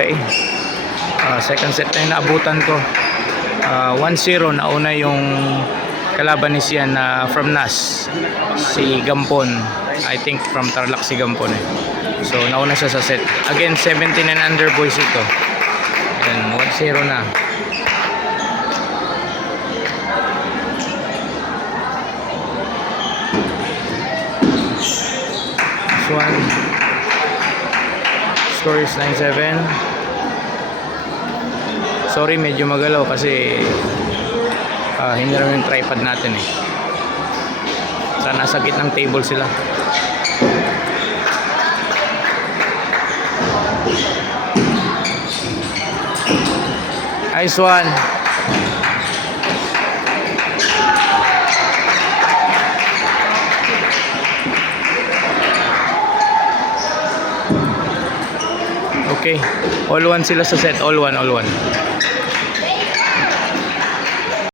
Okay. Second set na yung naabutan ko. 1-0 nauna yung kalaban ni Sian na from NAS, si Gampon. I think from Tarlac si Gampon eh. So nauna siya sa set. Again 17 and under boys ito. And 1-0 na. This one, score is 9-7. Sorry, medyo magalaw kasi hiniram yung tripod natin eh. Sana nasa gitnang table sila. Nice one. Okay, all one sila sa set. All one.